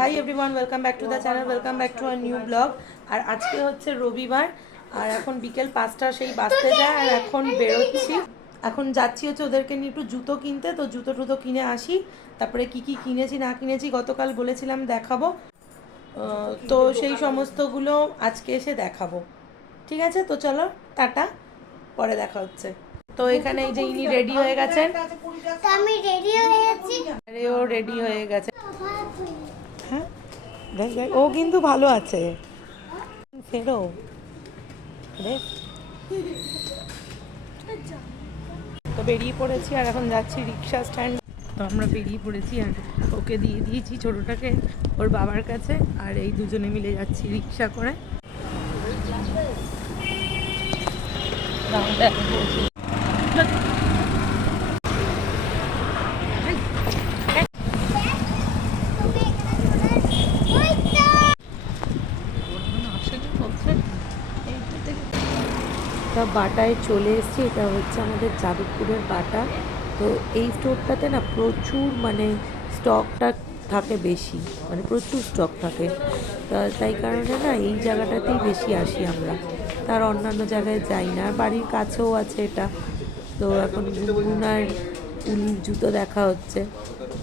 Hi everyone welcome back to the channel welcome back to our new blog আর আজকে হচ্ছে রবিবার আর এখন বিকেল পাঁচটা সেই বাজতে যায় আর এখন বেরোচ্ছি। এখন যাচ্ছি হচ্ছে ওদেরকে নিয়ে একটু জুতো কিনতে তো জুতো টুতো কিনে আসি। তারপরে কি কি কিনেছি না কিনেছি গতকাল বলেছিলাম দেখাবো। তো সেই সমস্তগুলো আজকে এসে দেখাবো। ঠিক আছে? তো চলো টাটা। পরে দেখা হচ্ছে। তো এখানে এই যে ইনি রেডি হয়ে গেছেন। তো আমি রেডি হয়ে গেছি। আরে ও রেডি হয়ে গেছে। দেখ দেখ ও কিন্তু ভালো আছে। ফেরো। রে। তো বেরিয়ে পড়েছি আর এখন যাচ্ছি রিক্সা স্ট্যান্ড তো আমরা বেরিয়ে পড়েছি আর ওকে দিয়ে দিয়েছি ছোটোটাকে ওর বাবার কাছে আর এই দুজনে মিলে যাচ্ছি রিক্সা করে। দাঁড়া, দেখ, বলছি। ওই তো তা বাটায় চলে এসেছি, এটা হচ্ছে আমাদের যাদবপুরের বাটা। তো এই স্টোরটাতে না প্রচুর মানে স্টকটা থাকে বেশি মানে প্রচুর স্টক থাকে। তা তাই কারণে না এই জায়গাটাতেই বেশি আসি আমরা। তার অন্যান্য জায়গায় যাই না বাড়ির কাছেও আছে এটা। তো এখন গুনগুনার উলির জুতো দেখা হচ্ছে।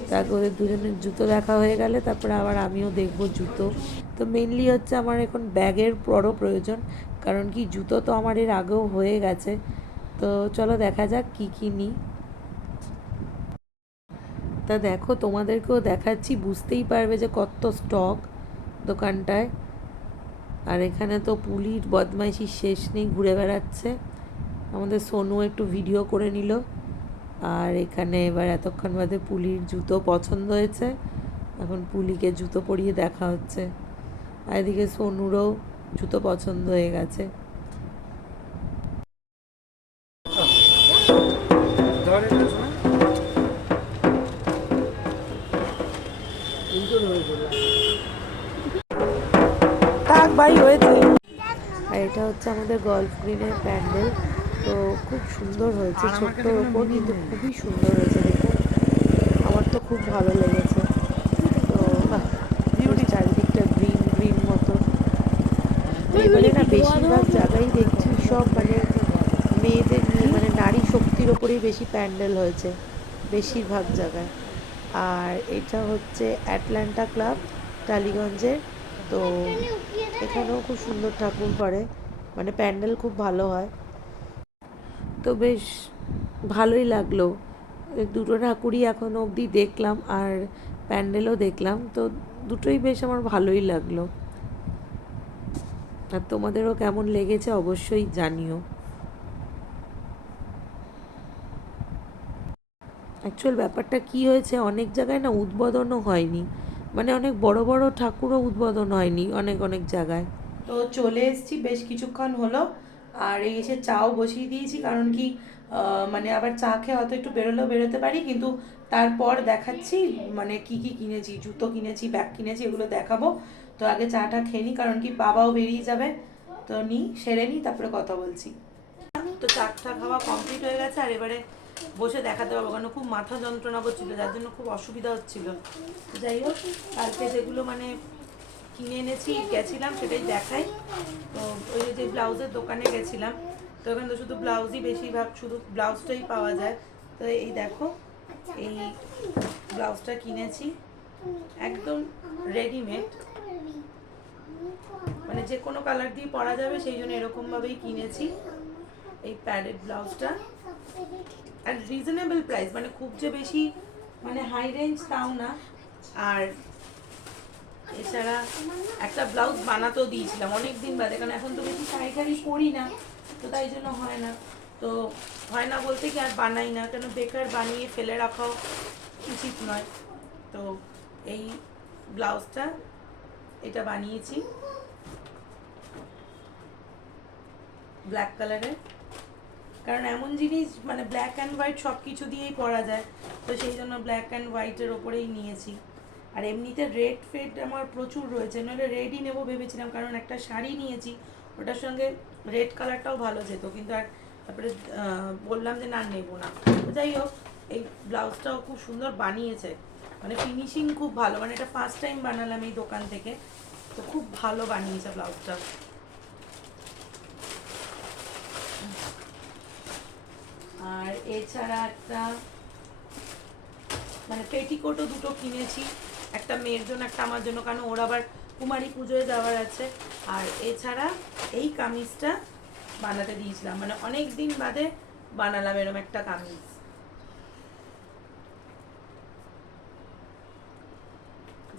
তারপরে দুজনের জুতো দেখা হয়ে গেলে তারপরে আবার আমিও দেখব জুতো। তো মেনলি হচ্ছে আমার এখন ব্যাগের বড় প্রয়োজন। কারণ কি, জুতো তো আমার এর আগেও হয়ে গেছে। তো চলো দেখা যাক কি কি নিই। তা দেখো, তোমাদেরকেও দেখাচ্ছি, বুঝতেই পারবে যে কত স্টক দোকানটায়। আর এখানে তো পুলির বদমাইশির শেষ নেই, ঘুরে বেড়াচ্ছে। আমাদের সোনু একটু ভিডিও করে নিল। আর এখানে এবার এতক্ষণ বাদে পুলির জুতো পছন্দ হয়েছে। এখন পুলিকে জুতো পরিয়ে দেখা হচ্ছে। আর এদিকে সোনুরও জুতো পছন্দ হয়ে গেছে। আর এটা হচ্ছে আমাদের গল্ফ গ্রিনের প্যান্ডেল। তো খুব সুন্দর হয়েছে ছোট্টর ওপর, কিন্তু খুবই সুন্দর হয়েছে আমার তো খুব ভালো লেগেছে তো বাহ, পুরো চারিদিকটা গ্রিন গ্রিন মতো তো এবারে না বেশিরভাগ জায়গায় দেখছি সব মানে মেয়েদের নিয়ে মানে নারী শক্তির ওপরেই বেশি প্যান্ডেল হয়েছে, বেশিরভাগ জায়গায়। আর এটা হচ্ছে অ্যাটলান্টা ক্লাব টালিগঞ্জের তো এখানেও খুব সুন্দর ঠাকুর করে মানে প্যান্ডেল খুব ভালো হয়। তো বেশ ভালোই লাগল। দুটো ঠাকুরই এখনও অবধি দেখলাম আর প্যান্ডেলও দেখলাম, তো দুটোই বেশ আমার ভালোই লাগল। আর তোমাদেরও কেমন লেগেছে অবশ্যই জানিও। অ্যাকচুয়াল ব্যাপারটা কি হয়েছে? অনেক জায়গায় না উদ্বোধনও হয়নি। মানে অনেক বড় বড় ঠাকুরও উদ্বোধন হয়নি অনেক অনেক জায়গায়। তো চলে এসেছি, বেশ কিছুক্ষণ হলো। আর এই এসে চাও বসিয়ে দিয়েছি, কারণ কি মানে আবার চা খেয়ে হয়তো একটু বেরোলেও বেরোতে পারি। কিন্তু তারপর দেখাচ্ছি মানে কি কি কিনেছি, জুতো কিনেছি, ব্যাগ কিনেছি, এগুলো দেখাবো। তো আগে চাটা খেয়ে নিই, কারণ কি বাবাও বেরিয়ে যাবে। তো নিই, সেরে নিই, তারপরে কথা বলছি। তো চাটা খাওয়া কমপ্লিট হয়ে গেছে, আর এবারে বসে দেখাতে পারব, কারণ খুব মাথা যন্ত্রণা করছিল, যার জন্য খুব অসুবিধা হচ্ছিল। যাই হোক, কালকে যেগুলো মানে কিনে এনেছি, গেছিলাম, সেটাই দেখাই। তো ওই যে ব্লাউজের দোকানে গেছিলাম, তো এখানে তো শুধু ব্লাউজই বেশিরভাগ, শুধু ব্লাউজটাই পাওয়া যায়। তো এই দেখো, এই ব্লাউজটা কিনেছি, একদম রেডিমেড মানে যে কোনো কালার দিয়ে পরা যাবে, সেই জন্য এরকমভাবেই কিনেছি, এই প্যাডেড ব্লাউজটা। আর রিজনেবল প্রাইস মানে খুব যে বেশি মানে হাই রেঞ্জ তাও না। আর এছাড়া একটা ব্লাউজ বানাতেও দিয়েছিলাম অনেক দিন বাদে, কারণ এখন তো বেশি শাড়ি টাড়ি পরি না, তো তাই জন্য হয় না। তো হয় না বলতে কি আর বানাই না, কেন বেকার বানিয়ে ফেলে রাখাও উচিত নয়। তো এই ব্লাউজটা এটা বানিয়েছি। ব্ল্যাক কালারের কারণ এমন জিনিস মানে ব্ল্যাক অ্যান্ড হোয়াইট সব কিছু দিয়েই পরা যায়। তো সেই জন্য ব্ল্যাক অ্যান্ড হোয়াইটের ওপরেই নিয়েছি। আর এমনিতে রেড ফেড আমার প্রচুর রয়েছে। নইলে রেডই নেব ভেবেছিলাম, কারণ একটা শাড়ি নিয়েছি, ওটার সঙ্গে রেড কালারটাও ভালো যেত। কিন্তু আর তারপরে বললাম যে না, নেব না। যাই হোক, এই ব্লাউজটাও খুব সুন্দর বানিয়েছে। মানে ফিনিশিং খুব ভালো। মানে এটা ফার্স্ট টাইম বানালাম এই দোকান থেকে। তো খুব ভালো বানিয়েছে ব্লাউজটা। আর এছাড়া একটা মানে পেটিকোটও দুটো কিনেছি। একটা মেয়ের জন্য, একটা আমার জন্য, কারণ ওর আবার কুমারী পুজোয় যাওয়ার আছে। আর এছাড়া এই কামিজটা বানাতে দিয়েছিলাম। মানে অনেক দিন বাদে বানালাম এরকম একটা কামিজ।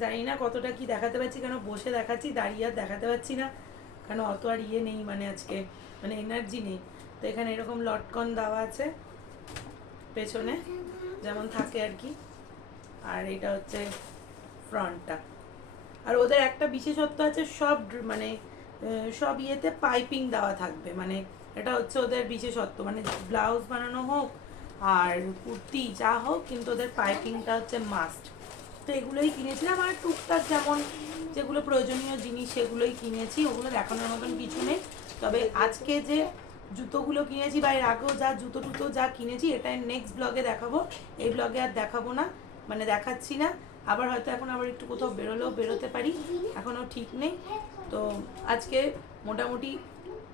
জানি না কতটা কি দেখাতে পারছি কেন বসে দেখাচ্ছি, দাঁড়িয়ে আর দেখাতে পারছি না। কেন অত আর ইয়ে নেই মানে আজকে। মানে এনার্জি নেই। তো এখানে এরকম লটকন দেওয়া আছে পেছনে, যেমন থাকে আর কি। আর এটা হচ্ছে ফ্রন্টটা আর ওদের একটা বিশেষত্ব আছে, সব মানে সব ইয়েতে পাইপিং দেওয়া থাকবে। মানে এটা হচ্ছে ওদের বিশেষত্ব। মানে ব্লাউজ বানানো হোক আর কুর্তি যা হোক, কিন্তু ওদের পাইপিংটা হচ্ছে মাস্ট তো এগুলোই কিনেছিলাম। আর টুকটাক যেমন যেগুলো প্রয়োজনীয় জিনিস সেগুলোই কিনেছি। ওগুলো দেখানোর মতন কিছু নেই। তবে আজকে যে জুতোগুলো কিনেছি বা এর আগেও যা জুতো টুতো যা কিনেছি, এটা নেক্সট ব্লগে দেখাবো। এই ব্লগে আর দেখাবো না মানে দেখাচ্ছি না। আবার হয়তো এখন আবার একটু কোথাও বেরোলেও বেরোতে পারি এখনও ঠিক নেই। তো আজকে মোটামুটি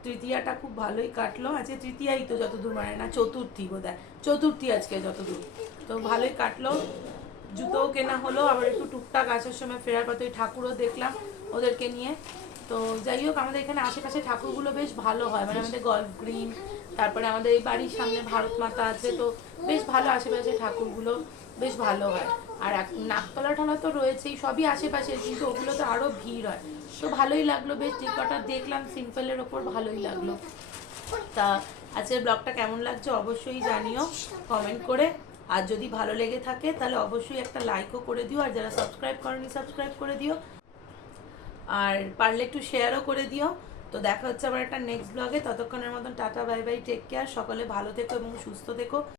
তৃতীয়াটা খুব ভালোই কাটলো। আজকে তৃতীয়াই তো যতদূর মানে না, চতুর্থী বোধ চতুর্থী আজকে যতদূর। তো ভালোই কাটলো। জুতোও কেনা হলো, আবার একটু টুকটাক আসার সময় ফেরার পথে ঠাকুরও দেখলাম ওদেরকে নিয়ে। তো যাই হোক, আমাদের এখানে আশেপাশে ঠাকুরগুলো বেশ ভালো হয়। মানে আমাদের গল্ফ গ্রিন, তারপরে আমাদের এই বাড়ির সামনে ভারত মাতা আছে, তো বেশ ভালো আশেপাশে ঠাকুরগুলো বেশ ভালো হয়। আর নাকতলা ঠালা তো রয়েছেই, সবই আশেপাশে, কিন্তু ওগুলো তো আরও ভিড় হয়। তো ভালোই লাগল, বেশ যে কটা দেখলাম, সিম্পলের ওপর ভালোই লাগল। তা আজকের ব্লগটা কেমন লাগছে অবশ্যই জানিও কমেন্ট করে। আর যদি ভালো লেগে থাকে, তাহলে অবশ্যই একটা লাইকও করে দিও। আর যারা সাবস্ক্রাইব করেনি সাবস্ক্রাইব করে দিও। আর পারলে একটু শেয়ারও করে দিও। তো দেখা হচ্ছে আবার একটা নেক্সট ব্লগে ততক্ষণের মতন tata bye bye take care সকলে ভালো থেকো এবং সুস্থ থেকো।